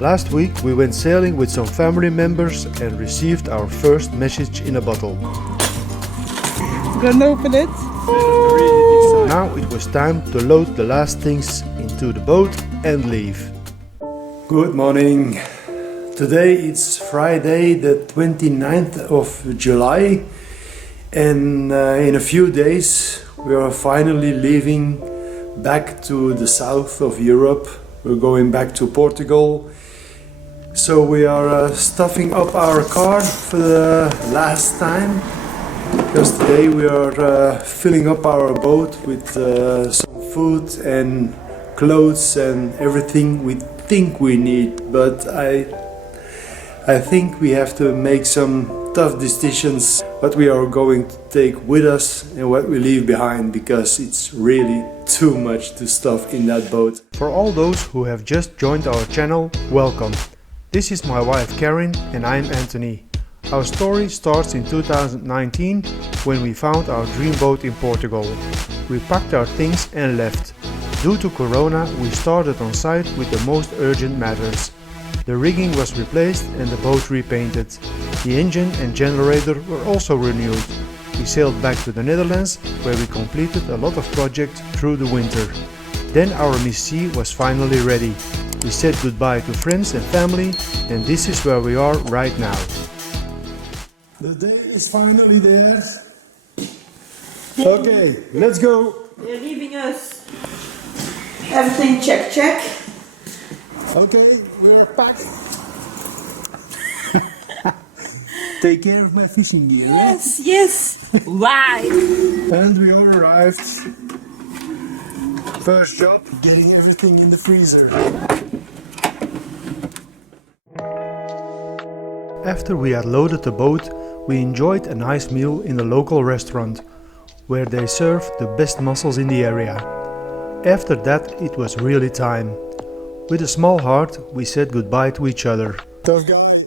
Last week we went sailing with some family members and received our first message in a bottle. Gonna open it. Now it was time to load the last things into the boat and leave. Good morning. Today it's Friday the 29th of July and in a few days we are finally leaving back to the south of Europe. We're going back to Portugal. So we are stuffing up our car for the last time, because today we are filling up our boat with some food and clothes and everything we think we need. But I think we have to make some tough decisions what we are going to take with us and what we leave behind, because it's really too much to stuff in that boat. For all those who have just joined our channel, welcome. This is my wife Karen and I'm Anthony. Our story starts in 2019 when we found our dream boat in Portugal. We packed our things and left. Due to Corona, we started on site with the most urgent matters. The rigging was replaced and the boat repainted. The engine and generator were also renewed. We sailed back to the Netherlands, where we completed a lot of projects through the winter. Then our Miss C was finally ready. We said goodbye to friends and family, and this is where we are right now. The day is finally there. Okay, let's go. They're leaving us. Everything check. Okay, we're packed. Take care of my fishing gear. Yes. Why? And we all arrived. First job, getting everything in the freezer. After we had loaded the boat, we enjoyed a nice meal in a local restaurant, where they served the best mussels in the area. After that, it was really time. With a small heart, we said goodbye to each other. Tough guy.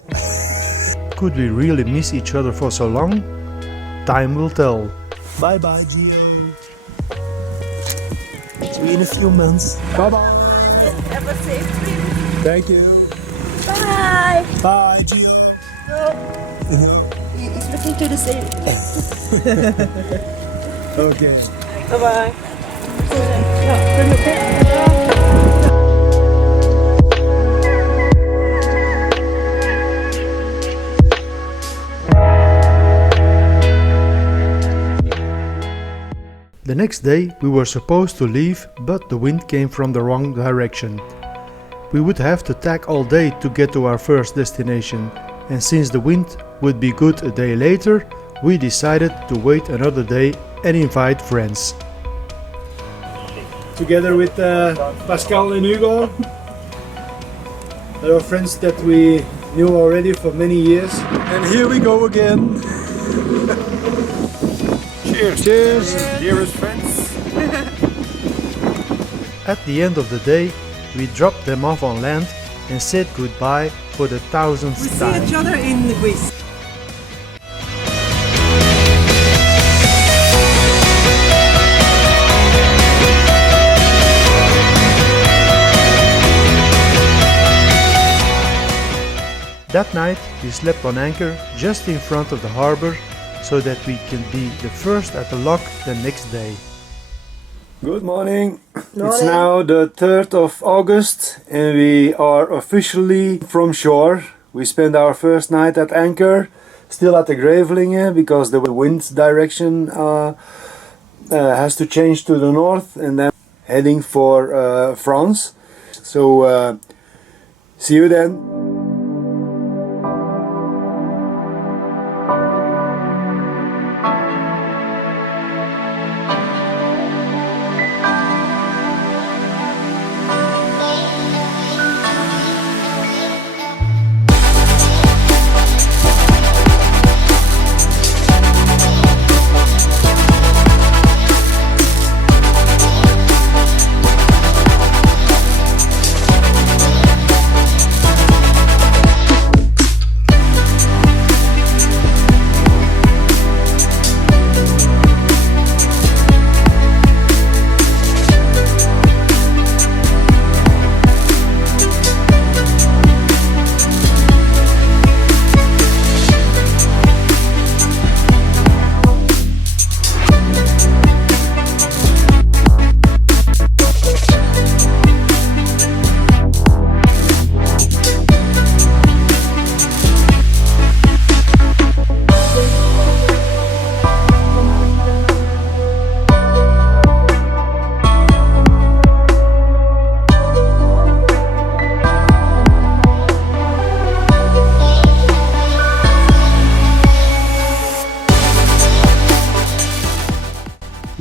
Could we really miss each other for so long? Time will tell. Bye bye, Gio. See you in a few months. Bye bye. Have a safe trip. Thank you. Bye. Bye, Gio. No. He's looking to the same. Okay. Bye bye. The next day we were supposed to leave, but the wind came from the wrong direction. We would have to tack all day to get to our first destination, and since the wind would be good a day later, we decided to wait another day and invite friends. Together with Pascal and Hugo, they are friends that we knew already for many years. And here we go again. Cheers! Cheers! Dearest friends! At the end of the day, we dropped them off on land and said goodbye for the 1000th time. We see each other in Greece. That night we slept on anchor just in front of the harbor, so that we can be the first at the lock the next day. Good morning. It's now the 3rd of August and we are officially from shore. We spent our first night at anchor, still at the Gravelinge, because the wind direction has to change to the north, and then heading for France. So see you then.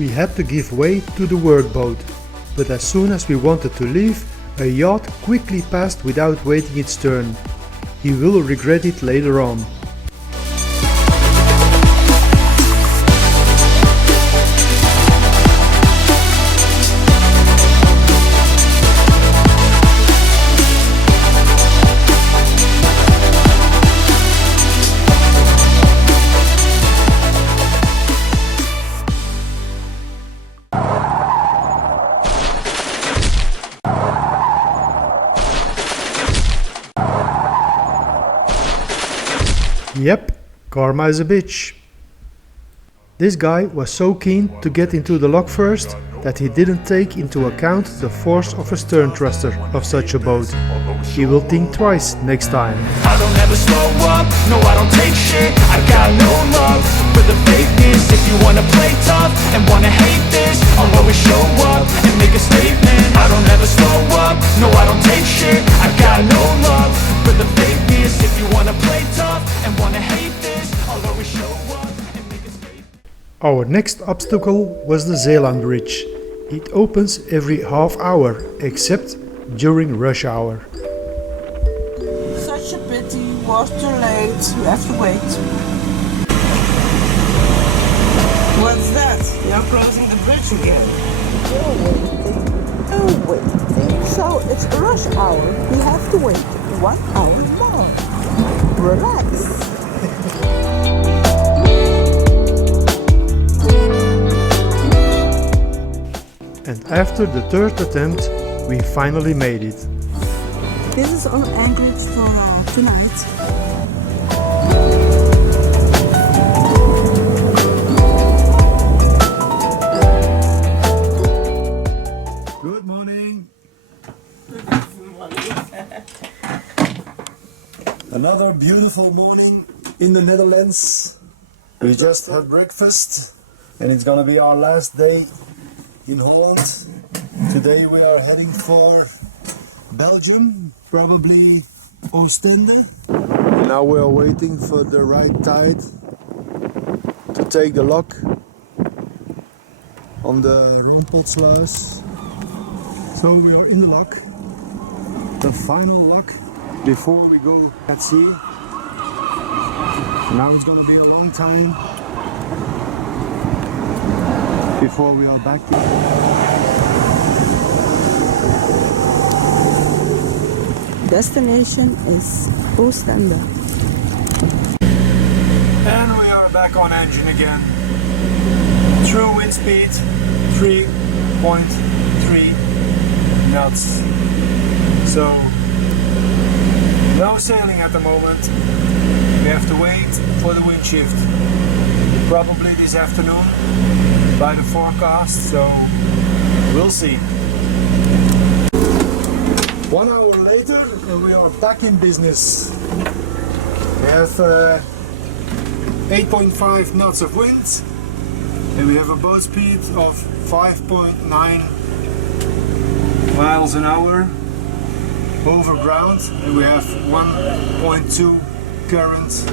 we had to give way to the workboat, but as soon as we wanted to leave, a yacht quickly passed without waiting its turn. He will regret it later on. Yep, karma is a bitch. This guy was so keen to get into the lock first that he didn't take into account the force of a stern thruster of such a boat. He will think twice next time. I don't ever slow up, no I don't take shit. I got no love for the fakeness. If you wanna play tough and wanna hate this, I'll always show up and make a statement. I don't ever slow up, no I don't take shit. I got no love for the fakeness. If you wanna play tough and wanna hate this, I'll always show up and make a statement. Our next obstacle was the Zeeland Bridge. It opens every half hour, except during rush hour. Such a pity, was too late. You have to wait. What's that? You're closing the bridge again. Oh, waiting. So it's rush hour. We have to wait 1 hour more. Relax. And after the third attempt, we finally made it. This is all anchored for tonight. Good morning. Another beautiful morning in the Netherlands. We just had breakfast and it's gonna be our last day in Holland. Today we are heading for Belgium, probably Ostend. Now we are waiting for the right tide to take the lock on the Rumpelsluis. So we are in the lock, the final lock before we go at sea. Now it's gonna be a long time before we are back. Destination is Ostend. And we are back on engine again. True wind speed 3.3 knots. So no sailing at the moment. We have to wait for the wind shift. Probably this afternoon by the forecast, so we'll see. 1 hour later and we are back in business. We have 8.5 knots of wind and we have a boat speed of 5.9 miles an hour over ground, and we have 1.2 current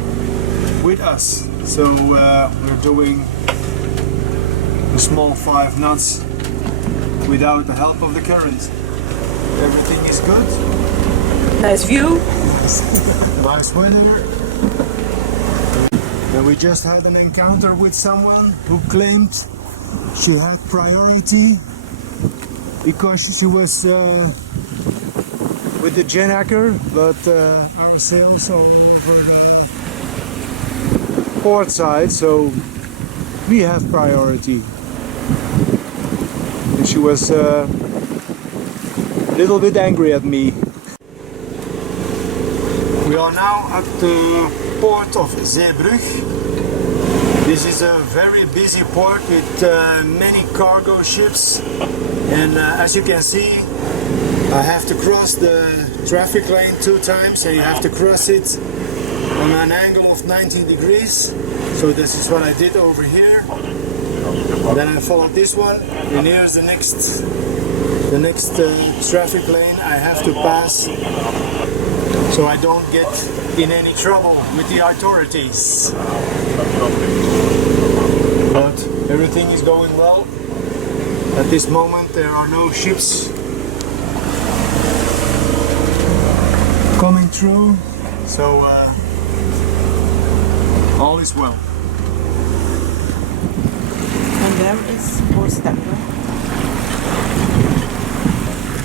with us. So we're doing a small 5 knots without the help of the current. Everything is good. Nice view. Nice weather. And we just had an encounter with someone who claimed she had priority because she was with the Jenaker, but our sails are over the port side, so we have priority. And she was a little bit angry at me. We are now at the port of Zeebrugge. This is a very busy port with many cargo ships, and as you can see, I have to cross the traffic lane 2 times, and you have to cross it on an angle of 90 degrees. So this is what I did over here. Then I followed this one, and here's the next traffic lane I have to pass, so I don't get in any trouble with the authorities. But everything is going well. At this moment there are no ships coming through, so all is well. And there is Ostend.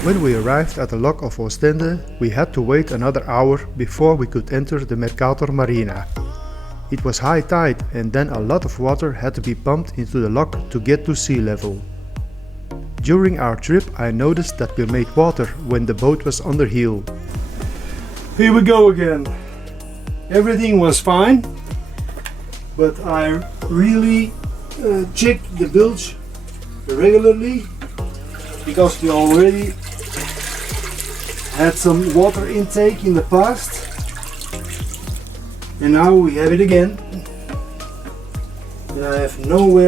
When we arrived at the lock of Ostend, we had to wait another hour before we could enter the Mercator Marina. It was high tide and then a lot of water had to be pumped into the lock to get to sea level. During our trip I noticed that we made water when the boat was under heel. Here we go again. Everything was fine, but I really checked the bilge regularly because we already had some water intake in the past. And now we have it again. And I have no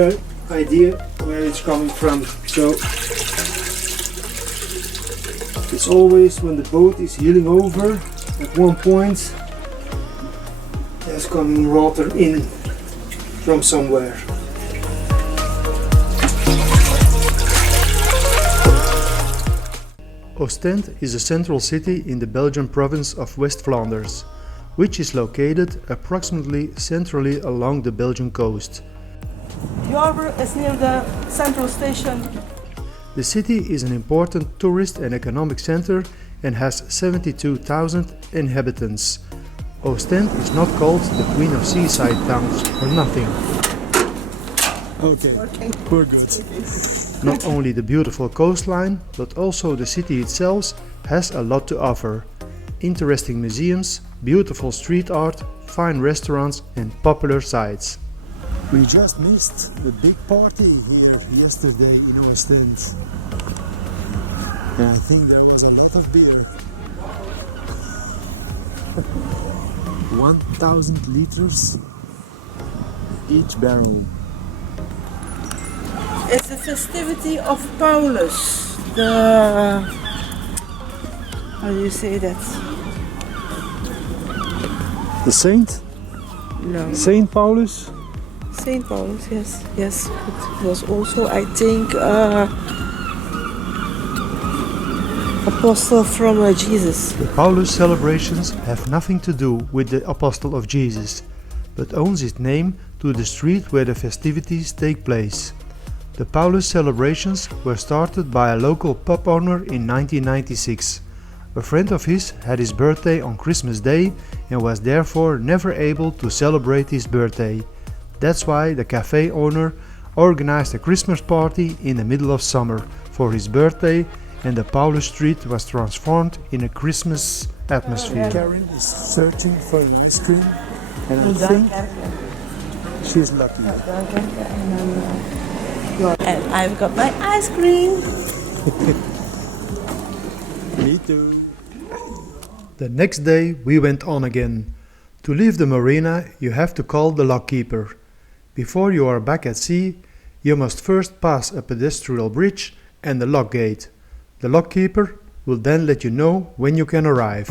idea where it's coming from. So it's always when the boat is heeling over, at one point there's coming water in from somewhere. Ostend is a central city in the Belgian province of West Flanders, which is located approximately centrally along the Belgian coast. Jorber is near the central station. The city is an important tourist and economic center and has 72,000 inhabitants. Ostend is not called the Queen of Seaside Towns for nothing. Okay, we're good. Not only the beautiful coastline, but also the city itself has a lot to offer. Interesting museums, beautiful street art, fine restaurants and popular sites. We just missed the big party here yesterday in Ostend. And I think there was a lot of beer. 1,000 liters each barrel. It's the festivity of Paulus. The... how do you say that? The saint? No. Saint Paulus? Saint Paulus, yes. Yes. It was also, I think, apostle from Jesus. The Paulus celebrations have nothing to do with the apostle of Jesus, but owns its name to the street where the festivities take place. The Paulus celebrations were started by a local pub owner in 1996. A friend of his had his birthday on Christmas Day and was therefore never able to celebrate his birthday. That's why the cafe owner organized a Christmas party in the middle of summer for his birthday, and the Paulus street was transformed in a Christmas atmosphere. Karen is searching for an ice cream and I think she's lucky. And I've got my ice cream. Me too. The next day we went on again. To leave the marina you have to call the lockkeeper. Before you are back at sea, you must first pass a pedestrian bridge and the lock gate. The lockkeeper will then let you know when you can arrive.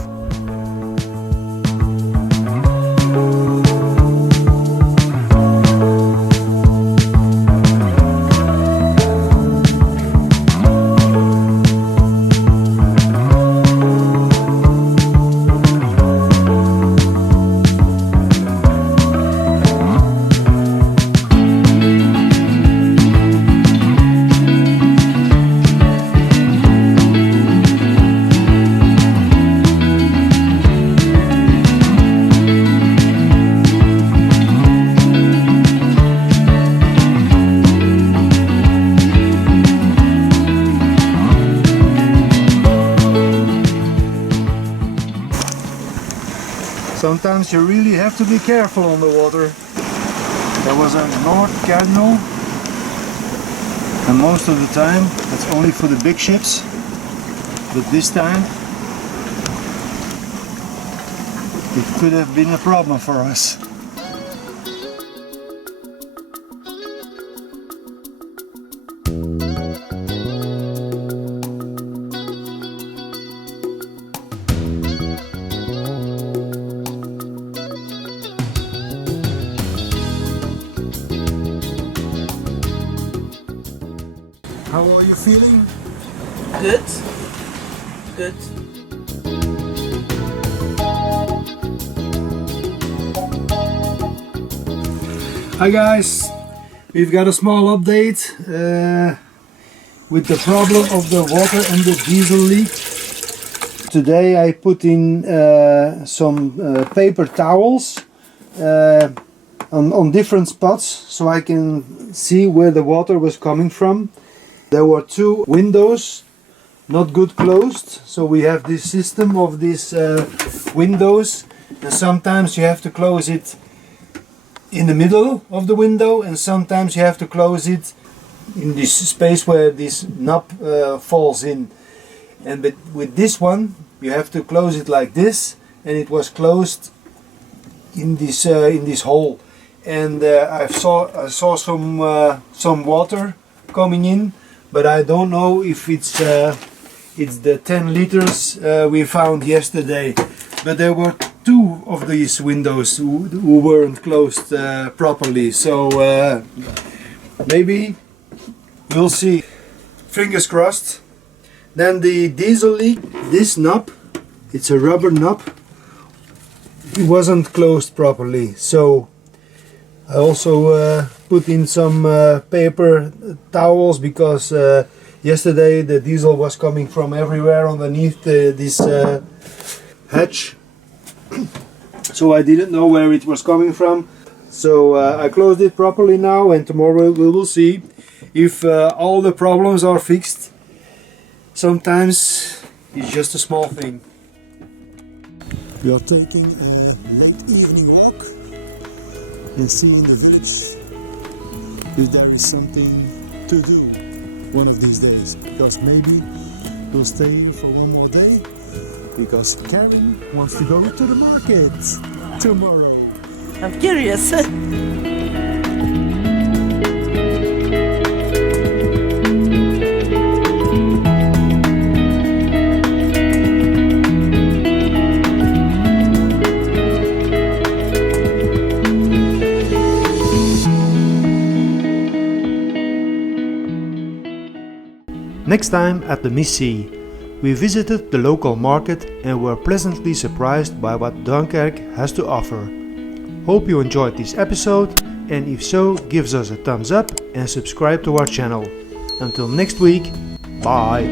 Sometimes you really have to be careful on the water. There was a North Cardinal, and most of the time that's only for the big ships, but this time it could have been a problem for us. How are you feeling? Good. Good. Hi guys, we've got a small update with the problem of the water and the diesel leak. Today I put in some paper towels on different spots so I can see where the water was coming from. There were two windows not good closed, so we have this system of these windows, and sometimes you have to close it in the middle of the window, and sometimes you have to close it in this space where this knob falls in. And with this one you have to close it like this, and it was closed in this hole. And I saw some water coming in, but I don't know if it's the 10 liters we found yesterday. But there were two of these windows who weren't closed properly, so maybe we'll see. Fingers crossed. Then the diesel leak, this knob, it's a rubber knob, it wasn't closed properly, so I also put in some paper towels, because yesterday the diesel was coming from everywhere underneath this hatch, so I didn't know where it was coming from. So I closed it properly now, and tomorrow we will see if all the problems are fixed. Sometimes it's just a small thing. We are taking a late evening walk and seeing the village if there is something to do one of these days, because maybe we'll stay for one more day, because Karen wants to go to the market tomorrow. I'm curious. Next time at the Missie, we visited the local market and were pleasantly surprised by what Dunkirk has to offer. Hope you enjoyed this episode, and if so, give us a thumbs up and subscribe to our channel. Until next week, bye!